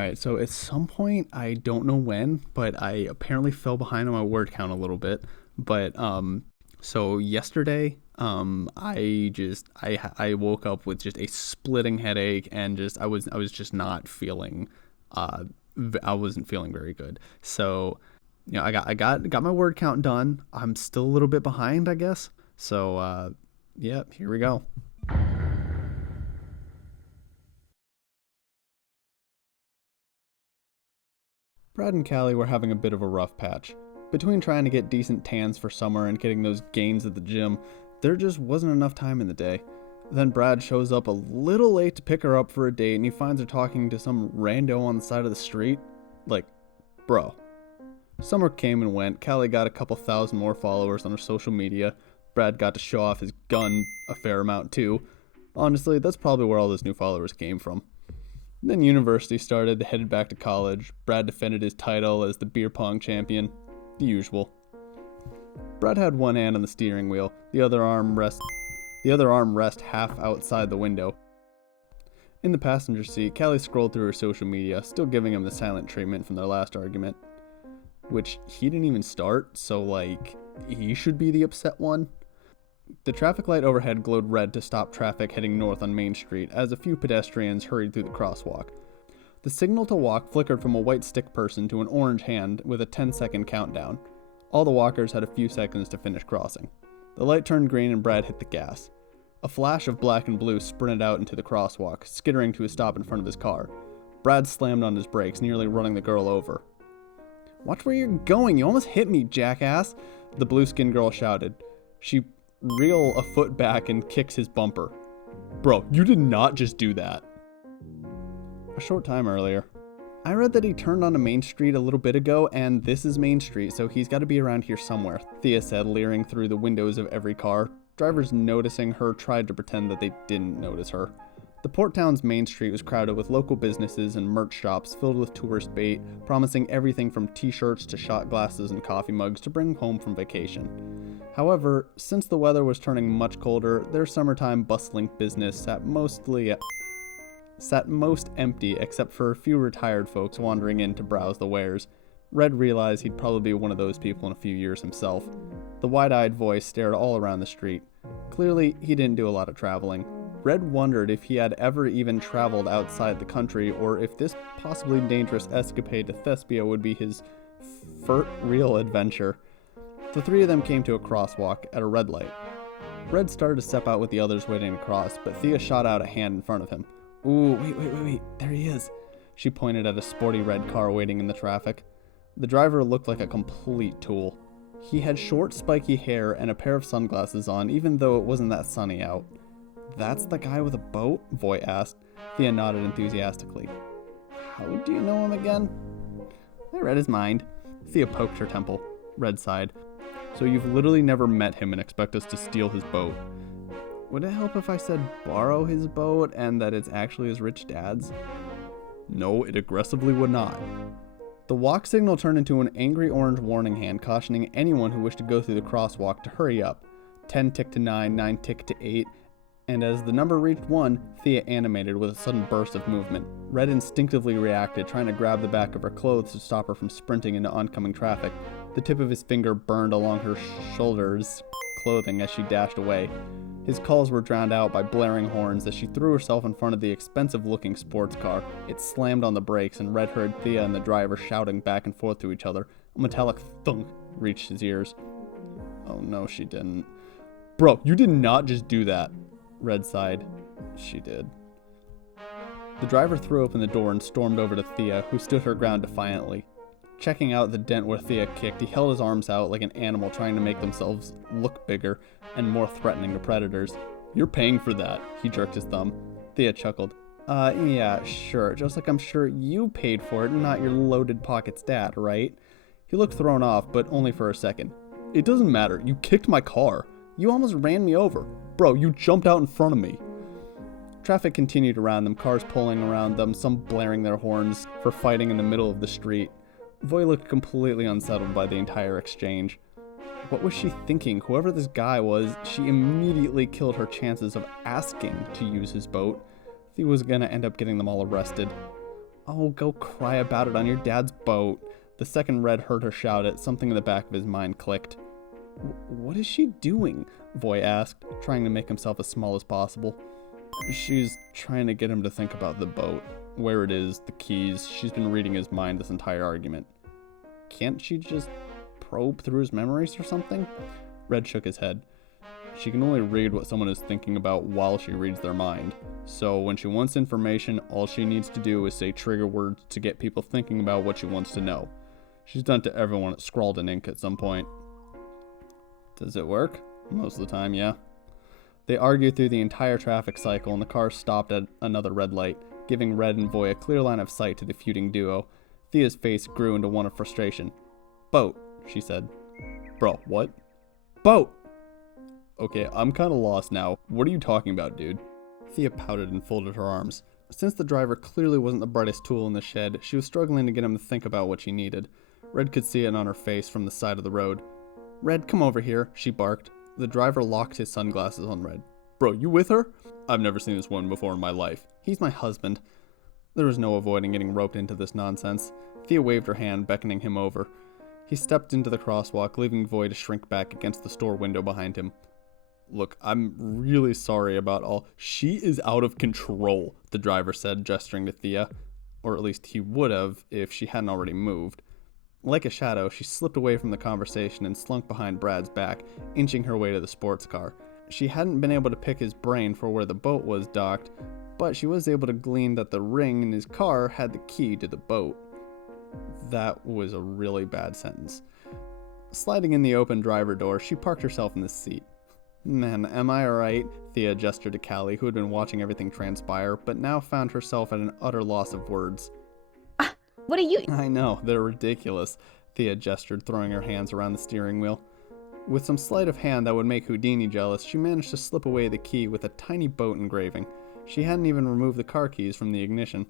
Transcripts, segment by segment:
Alright, so at some point, I don't know when, but I apparently fell behind on my word count a little bit. But, so yesterday, I woke up with just a splitting headache and I was just not feeling, uh, I wasn't feeling very good. So, I got my word count done. I'm still a little bit behind, I guess. So, yeah, here we go. Brad and Callie were having a bit of a rough patch. Between trying to get decent tans for summer and getting those gains at the gym, there just wasn't enough time in the day. Then Brad shows up a little late to pick her up for a date and he finds her talking to some rando on the side of the street. Like, bro. Summer came and went. Callie got a couple thousand more followers on her social media. Brad got to show off his gun a fair amount too. Honestly, that's probably where all those new followers came from. Then university started, they headed back to college. Brad defended his title as the beer pong champion. The usual. Brad had one hand on the steering wheel, the other arm rest half outside the window. In the passenger seat, Callie scrolled through her social media, still giving him the silent treatment from their last argument. Which he didn't even start, so he should be the upset one. The traffic light overhead glowed red to stop traffic heading north on Main Street as a few pedestrians hurried through the crosswalk. The signal to walk flickered from a white stick person to an orange hand with a 10-second countdown. All the walkers had a few seconds to finish crossing. The light turned green and Brad hit the gas. A flash of black and blue sprinted out into the crosswalk, skittering to a stop in front of his car. Brad slammed on his brakes, nearly running the girl over. "Watch where you're going, you almost hit me, jackass," the blue-skinned girl shouted. She reel a foot back and kicks his bumper. "Bro, you did not just do that." A short time earlier. "I read that he turned onto Main Street a little bit ago, and this is Main Street, so he's got to be around here somewhere," Thia said, leering through the windows of every car. Drivers noticing her tried to pretend that they didn't notice her. The port town's Main Street was crowded with local businesses and merch shops filled with tourist bait, promising everything from t-shirts to shot glasses and coffee mugs to bring home from vacation. However, since the weather was turning much colder, their summertime bustling business sat most empty except for a few retired folks wandering in to browse the wares. Red realized he'd probably be one of those people in a few years himself. The wide-eyed voice stared all around the street. Clearly, he didn't do a lot of traveling. Red wondered if he had ever even traveled outside the country, or if this possibly dangerous escapade to Thespia would be his real adventure. The three of them came to a crosswalk at a red light. Red started to step out with the others waiting to cross, but Thia shot out a hand in front of him. "Ooh, wait, there he is." She pointed at a sporty red car waiting in the traffic. The driver looked like a complete tool. He had short, spiky hair and a pair of sunglasses on, even though it wasn't that sunny out. "That's the guy with a boat?" Voy asked. Thia nodded enthusiastically. "How do you know him again?" "I read his mind." Thia poked her temple. Red sighed. "So you've literally never met him and expect us to steal his boat?" "Would it help if I said borrow his boat and that it's actually his rich dad's?" "No, it aggressively would not." The walk signal turned into an angry orange warning hand cautioning anyone who wished to go through the crosswalk to hurry up. 10 ticked to 9, 9 ticked to 8, and as the number reached 1, Thia animated with a sudden burst of movement. Red instinctively reacted, trying to grab the back of her clothes to stop her from sprinting into oncoming traffic. The tip of his finger burned along her shoulder's clothing as she dashed away. His calls were drowned out by blaring horns as she threw herself in front of the expensive-looking sports car. It slammed on the brakes, and Red heard Thia and the driver shouting back and forth to each other. A metallic thunk reached his ears. "Oh no, she didn't." "Bro, you did not just do that." Red sighed. "She did." The driver threw open the door and stormed over to Thia, who stood her ground defiantly. Checking out the dent where Thia kicked, he held his arms out like an animal trying to make themselves look bigger and more threatening to predators. "You're paying for that," he jerked his thumb. Thia chuckled. Yeah, sure, just like I'm sure you paid for it, not your loaded pockets dad, right?" He looked thrown off, but only for a second. "It doesn't matter, you kicked my car. You almost ran me over. Bro, you jumped out in front of me." Traffic continued around them, cars pulling around them, some blaring their horns for fighting in the middle of the street. Voy looked completely unsettled by the entire exchange. What was she thinking? Whoever this guy was, she immediately killed her chances of asking to use his boat. He was gonna end up getting them all arrested. Oh, go cry about it on your dad's boat. The second Red heard her shout it, something in the back of his mind clicked. What is she doing? Voy asked, trying to make himself as small as possible. She's trying to get him to think about the boat, where it is, the keys. She's been reading his mind this entire argument. Can't she just probe through his memories or something? Red shook his head. She can only read what someone is thinking about while she reads their mind. So when she wants information, all she needs to do is say trigger words to get people thinking about what she wants to know. She's done it to everyone at Scrawled in Ink at some point. Does it work? Most of the time, yeah. They argued through the entire traffic cycle and the car stopped at another red light, giving Red and Voy a clear line of sight to the feuding duo. Thia's face grew into one of frustration. Boat, she said. Bro, what? Boat! Okay, I'm kinda lost now. What are you talking about, dude? Thia pouted and folded her arms. Since the driver clearly wasn't the brightest tool in the shed, she was struggling to get him to think about what she needed. Red could see it on her face from the side of the road. Red, come over here, she barked. The driver locked his sunglasses on Red. Bro, you with her? I've never seen this woman before in my life. He's my husband. There was no avoiding getting roped into this nonsense. Thia waved her hand, beckoning him over. He stepped into the crosswalk, leaving Voy to shrink back against the store window behind him. Look, I'm really sorry about all. She is out of control, the driver said, gesturing to Thia. Or at least he would have if she hadn't already moved. Like a shadow, she slipped away from the conversation and slunk behind Brad's back, inching her way to the sports car. She hadn't been able to pick his brain for where the boat was docked, but she was able to glean that the ring in his car had the key to the boat. That was a really bad sentence. Sliding in the open driver door, she parked herself in the seat. Man, am I right? Thia gestured to Callie, who had been watching everything transpire, but now found herself at an utter loss of words. What are you... I know, they're ridiculous, Thia gestured, throwing her hands around the steering wheel. With some sleight of hand that would make Houdini jealous, she managed to slip away the key with a tiny boat engraving. She hadn't even removed the car keys from the ignition.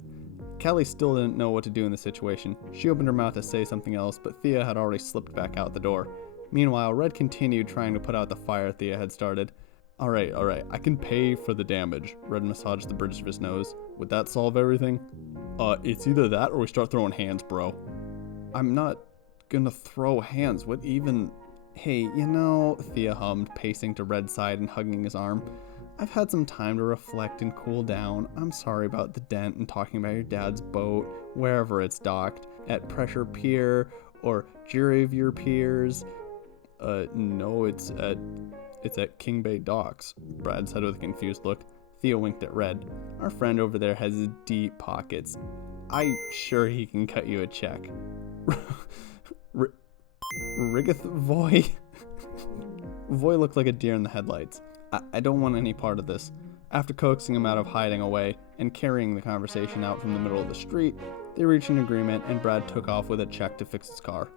Callie still didn't know what to do in the situation. She opened her mouth to say something else, but Thia had already slipped back out the door. Meanwhile, Red continued trying to put out the fire Thia had started. Alright, I can pay for the damage. Red massaged the bridge of his nose. Would that solve everything? It's either that or we start throwing hands, bro. I'm not gonna throw hands. What even... Hey, you know, Thia hummed, pacing to Red's side and hugging his arm. I've had some time to reflect and cool down. I'm sorry about the dent and talking about your dad's boat, wherever it's docked, at Pressure Pier or Jury of Your Piers. No, it's at King Bay Docks, Brad said with a confused look. Thia winked at Red. Our friend over there has deep pockets. I'm sure he can cut you a check. Riggeth Voy? Voy looked like a deer in the headlights. I don't want any part of this. After coaxing him out of hiding away and carrying the conversation out from the middle of the street, they reached an agreement and Brad took off with a check to fix his car.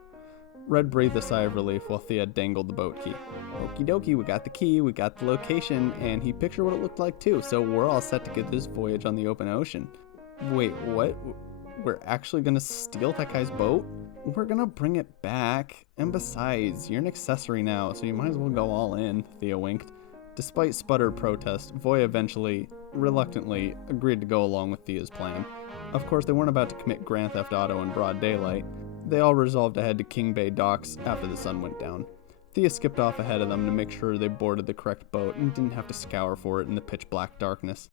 Red breathed a sigh of relief while Thia dangled the boat key. Okie dokie, we got the key, we got the location, and he pictured what it looked like too, so we're all set to get this voyage on the open ocean. Wait, what? We're actually gonna steal that guy's boat? We're gonna bring it back. And besides, you're an accessory now, so you might as well go all in, Thia winked. Despite sputtered protest, Voy eventually, reluctantly, agreed to go along with Thia's plan. Of course, they weren't about to commit Grand Theft Auto in broad daylight. They all resolved to head to King Bay Docks after the sun went down. Thia skipped off ahead of them to make sure they boarded the correct boat and didn't have to scour for it in the pitch-black darkness.